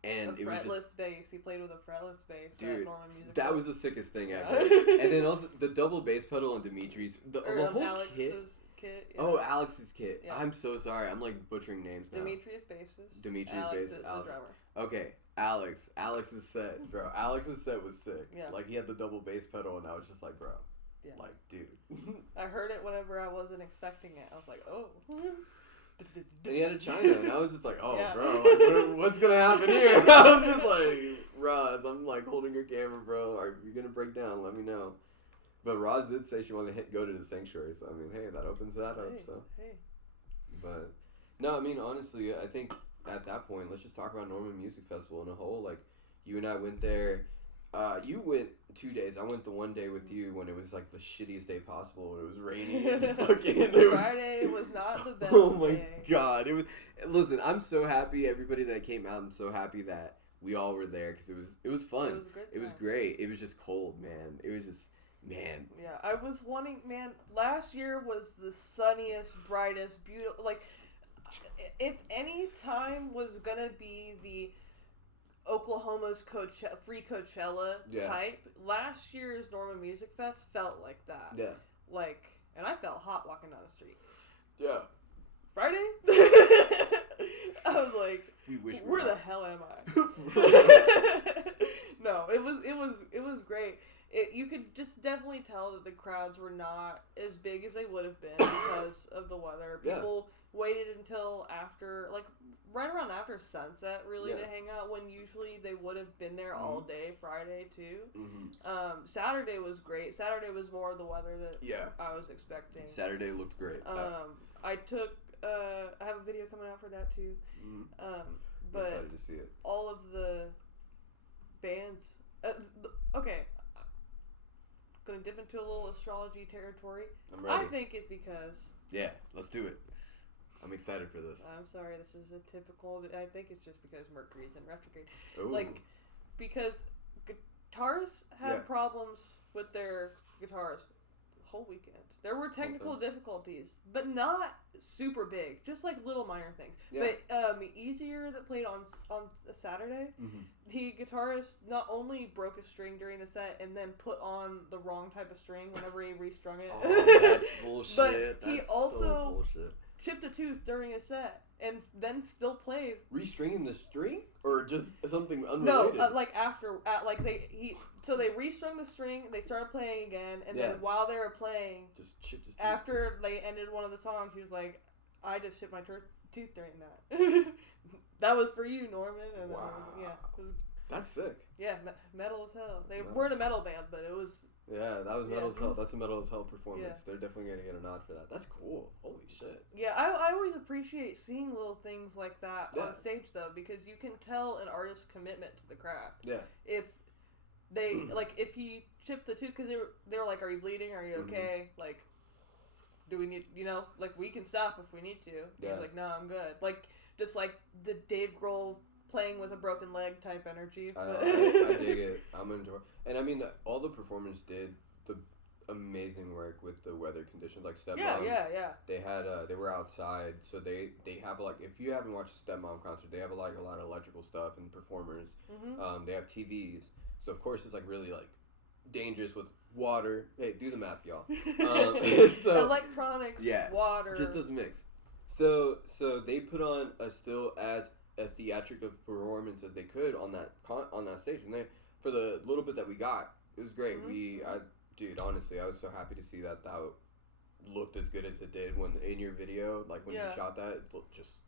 and it was fretless bass. He played with a fretless bass. Dude, that was the sickest thing ever. And then also the double bass pedal on Dimitri's, the whole Alex's kit. Yeah. Oh, Alex's kit. Yeah. I'm so sorry. I'm like butchering names now. Dimitri's bassist. Alex is the drummer. Okay, Alex's set, bro. Alex's set was sick. Yeah. Like he had the double bass pedal, and I was just like, bro. Yeah. Like, dude. I heard it whenever I wasn't expecting it. I was like, oh. And he had a China, and I was just like, oh, bro, like, what's going to happen here? I was just like, Roz, I'm like holding your camera, bro. Are you going to break down? Let me know. But Roz did say she wanted to go to the Sanctuary, so I mean, hey, that opens that up, so. Hey. But, no, I mean, honestly, I think at that point, let's just talk about Norman Music Festival in a whole. Like, you and I went there. You went 2 days. I went the one day with you when it was like the shittiest day possible. When it was raining and Friday was not the best. Oh my God! It was. Listen, I'm so happy. Everybody that came out, I'm so happy that we all were there because it was fun. It was great. It was great. It was just cold, man. It was just Man. Yeah, I was wanting, man, last year was the sunniest, brightest, beautiful, like, if any time was gonna be the Oklahoma's free Coachella type, last year's Norman Music Fest felt like that. Yeah. Like, and I felt hot walking down the street. Yeah. Friday? I was like, where the hell am I? No, it was great. You could just definitely tell that the crowds were not as big as they would have been because of the weather. People waited until after, like, right around after sunset, really, to hang out, when usually they would have been there all day Friday, too. Mm-hmm. Saturday was great. Saturday was more of the weather that I was expecting. Saturday looked great. I have a video coming out for that, too. But I'm excited to see it. All of the bands... okay. Gonna dip into a little astrology territory. I'm ready. I think it's because... Yeah, let's do it. I'm excited for this. I'm sorry, this is a typical... I think it's just because Mercury's in retrograde. Ooh. Like, because guitarists had problems with their guitars the whole weekend. There were technical difficulties, but not super big. Just like little minor things. Yeah. But Easier, that played on a Saturday, the guitarist not only broke a string during the set and then put on the wrong type of string whenever he restrung it. Oh, that's bullshit. But that's he also so bullshit. Chipped a tooth during a set and then still played. Restringing the string or just something unrelated? No, so they restrung the string, they started playing again, and then while they were playing, just chipped his tooth. After they ended one of the songs, he was like, "I just chipped my tooth during that." That was for you, Norman. And wow. It was, that's sick. Yeah, metal as hell. They weren't a metal band, but it was. Yeah, that was metal as hell. That's a metal as hell performance. Yeah. They're definitely going to get a nod for that. That's cool. Holy shit. Yeah, I always appreciate seeing little things like that on stage, though, because you can tell an artist's commitment to the craft. Yeah. If they, like, if he chipped the tooth, because they were like, "Are you bleeding? Are you okay? Like, do we need, like, we can stop if we need to." Yeah. He's like, "No, I'm good." Like, just like the Dave Grohl playing with a broken leg type energy. I dig it. I'm enjoying. And I mean, all the performers did the amazing work with the weather conditions. Like Stepmom, they had they were outside, so they have, like, if you haven't watched a Stepmom concert, they have like a lot of electrical stuff and performers. They have TVs, so of course it's like really like dangerous with water. Hey, do the math, y'all. So, electronics, water, just doesn't mix. So they put on a theatrical performance as they could on that stage, and for the little bit that we got, it was great. Dude, honestly, I was so happy to see that looked as good as it did in your video, like when you shot that. It looked just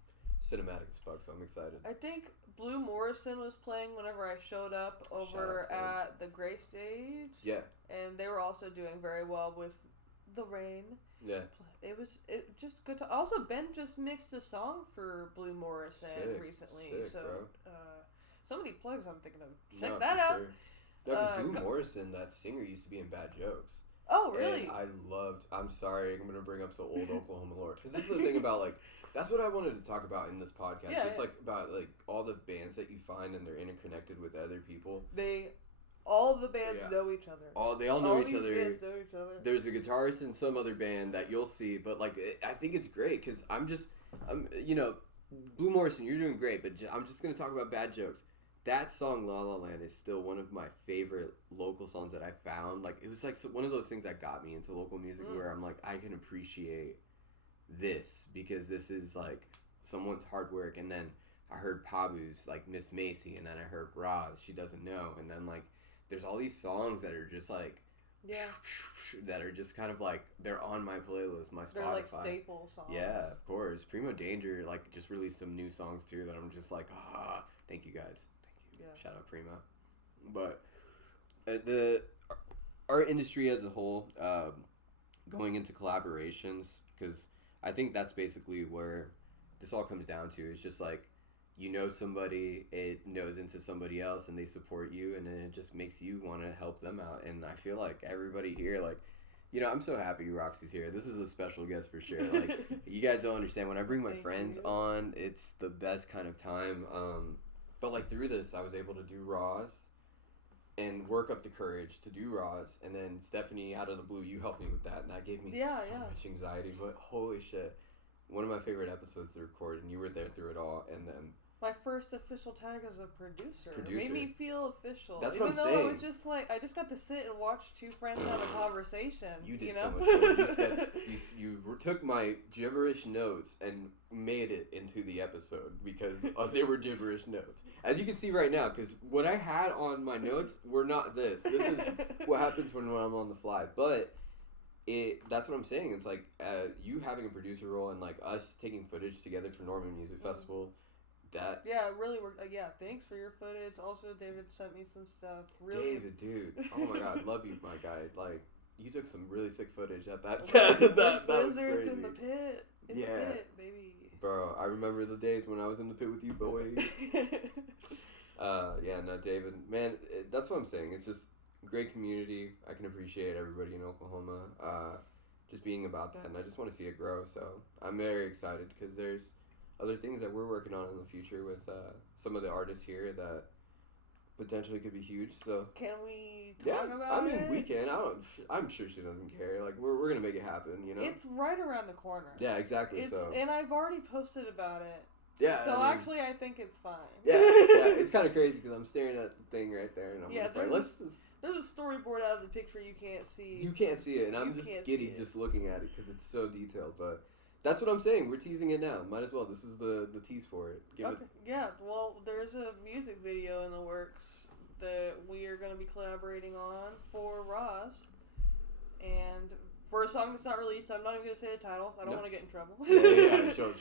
cinematic as fuck. So I'm excited. I think Blue Morrison was playing whenever I showed up over at the Gray Stage. Yeah, and they were also doing very well with the rain. Yeah. It just good to... Also, Ben just mixed a song for Blue Morrison recently. Sick, so, bro. So many plugs I'm thinking of. Check that out. Sure. No, Blue Morrison, that singer, used to be in Bad Jokes. Oh, really? And I'm sorry, I'm going to bring up some old Oklahoma lore. Because this is the thing about, like, that's what I wanted to talk about in this podcast. Like, about, like, all the bands that you find and they're interconnected with other people. All the bands know each other. They all know each other. Bands know each other. There's a guitarist in some other band that you'll see, but like I think it's great because I'm Blue Morrison, you're doing great, but I'm just gonna talk about Bad Jokes. That song La La Land is still one of my favorite local songs that I found. Like, it was like one of those things that got me into local music where I'm like, I can appreciate this because this is like someone's hard work. And then I heard Pabu's like Miss Macy, and then I heard Roz, She Doesn't Know, and then like there's all these songs that are just like, that are just kind of like, they're on my playlist, my Spotify. They're like staple songs. Yeah, of course. Primo Danger like just released some new songs too that I'm just like, thank you guys. Thank you. Yeah. Shout out Primo. But the art industry as a whole, going into collaborations, because I think that's basically where this all comes down to. It's just like, somebody, it knows into somebody else, and they support you, and then it just makes you want to help them out. And I feel like everybody here, like, I'm so happy Roxie's here. This is a special guest for sure. Like, you guys don't understand. When I bring my friends on, it's the best kind of time. But like through this, I was able to do Roz, and work up the courage to do Roz, and then Stephanie, out of the blue, you helped me with that, and that gave me so much anxiety, but holy shit. One of my favorite episodes to record, and you were there through it all, and then... My first official tag as a producer. It made me feel official. That's Even what I'm though saying. It was just like, I just got to sit and watch two friends have a conversation. You did know? so much more. You took my gibberish notes and made it into the episode because they were gibberish notes. As you can see right now, because what I had on my notes were not this. This is what happens when I'm on the fly. But that's what I'm saying. It's like you having a producer role and like us taking footage together for Norman Music Festival. That it really worked. Thanks for your footage. Also, David sent me some stuff. Really, David, dude, oh my god, love you, my guy. Like, you took some really sick footage at that. that was crazy. In the pit. In the pit, baby. Bro, I remember the days when I was in the pit with you, boy. David, man, that's what I'm saying. It's just great community. I can appreciate everybody in Oklahoma. Just being about that, and I just want to see it grow. So I'm very excited because there's other things that we're working on in the future with some of the artists here that potentially could be huge. So can we talk about it? I mean, we can. I'm sure she doesn't care. Like we're gonna make it happen. You know, it's right around the corner. Yeah, exactly. And I've already posted about it. Yeah. So actually, I think it's fine. Yeah. It's kind of crazy because I'm staring at the thing right there, and I'm just like, there's a storyboard out of the picture you can't see. You can't see it, and I'm just giddy just looking at it because it's so detailed, but. That's what I'm saying. We're teasing it now. Might as well. This is the tease for it. Yeah, well, there's a music video in the works that we are going to be collaborating on for Roz. And for a song that's not released, I'm not even going to say the title. I don't want to get in trouble. Yeah, sure.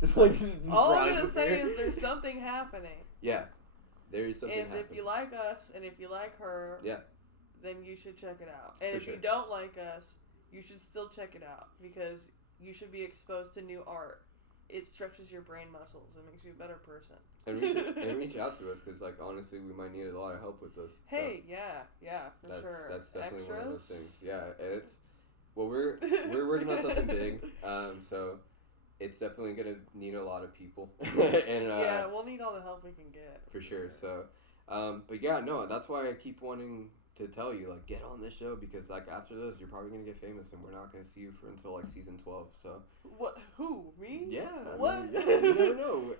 It's like all I'm going to say is there's something happening. Yeah, there is something happening. And if you like us and if you like her, then you should check it out. And if you don't like us, you should still check it out because... You should be exposed to new art. It stretches your brain muscles. It makes you a better person. And reach out to us because, like, honestly, we might need a lot of help with this. Hey, for sure. That's definitely Extras? one of those things. Yeah, we're working on something big. So it's definitely gonna need a lot of people. And we'll need all the help we can get. For sure. So, that's why I keep wanting to tell you, like, get on this show because, like, after this, you're probably gonna get famous, and we're not gonna see you until like season 12. So what? Who? Me? Yeah. What? You never know.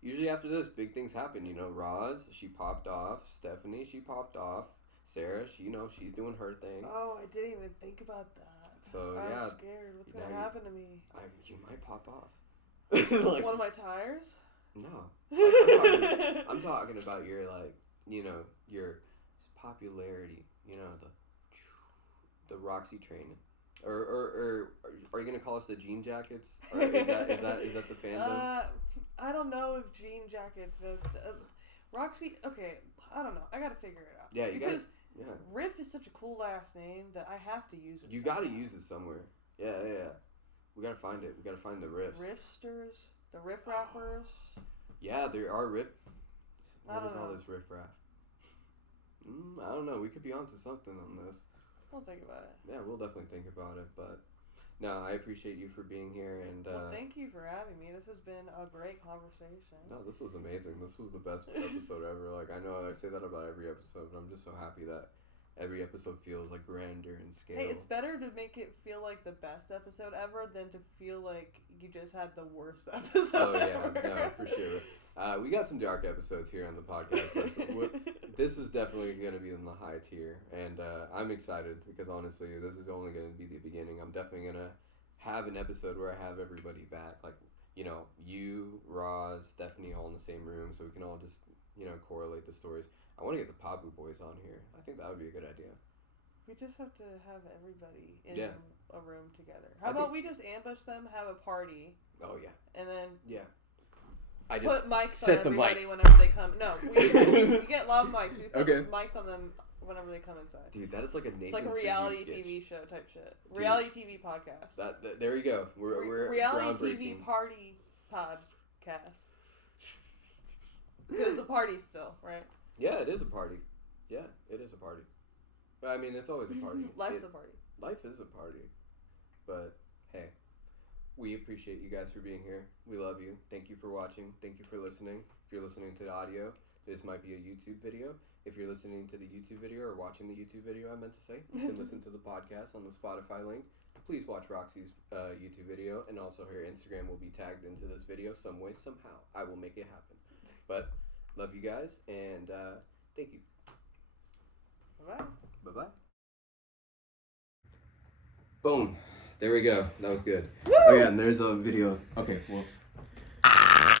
Usually after this, big things happen. You know, Roz, she popped off. Stephanie, she popped off. Sarah, she's doing her thing. Oh, I didn't even think about that. So I'm scared. What's gonna happen to me? You might pop off. Like, one of my tires? No. I'm talking about your your popularity, the Roxie train, or are you gonna call us the jean jackets? Or is that the fandom? I don't know if jean jackets Roxie. Okay, I don't know. I gotta figure it out. Yeah, because Riff is such a cool last name that I have to use it. You gotta use it somewhere. Yeah. We gotta find it. We gotta find the riffs. Riffsters, the riff rappers. Yeah, there are riff. What is all this riff raff? I don't know. We could be onto something on this. We'll think about it. Yeah, we'll definitely think about it. But no, I appreciate you for being here, and thank you for having me. This has been a great conversation. No, this was amazing. This was the best episode ever. Like, I know I say that about every episode, but I'm just so happy that every episode feels like grander in scale. Hey, it's better to make it feel like the best episode ever than to feel like you just had the worst episode ever. No, for sure. We got some dark episodes here on the podcast, but this is definitely going to be in the high tier, and I'm excited because honestly, this is only going to be the beginning. I'm definitely going to have an episode where I have everybody back, like, you, Roz, Stephanie, all in the same room, so we can all just, correlate the stories. I want to get the Pabu boys on here. I think that would be a good idea. We just have to have everybody in a room together. How about we just ambush them, have a party? Oh, yeah. And then... Yeah. I just put mics on everybody whenever they come. No, we get loud mics. We put mics on them whenever they come inside. Dude, that is like a Nathan. It's like a reality TV show type shit. Dude, reality TV podcast. There you go. We're reality TV party podcast. Because it's a party still, right? Yeah, it is a party. Yeah, it is a party. I mean, it's always a party. Life's a party. Life is a party. But hey. We appreciate you guys for being here. We love you. Thank you for watching. Thank you for listening. If you're listening to the audio, This might be a YouTube video. If you're listening to the YouTube video or watching the YouTube video, I meant to say, you can listen to the podcast on the Spotify link. Please watch Roxie's YouTube video, and also her Instagram will be tagged into this video some way, somehow. I will make it happen. But love you guys, and thank you. Bye-bye. Bye-bye. Boom. There we go. That was good. Woo! Oh, yeah, and there's a video. Okay, well...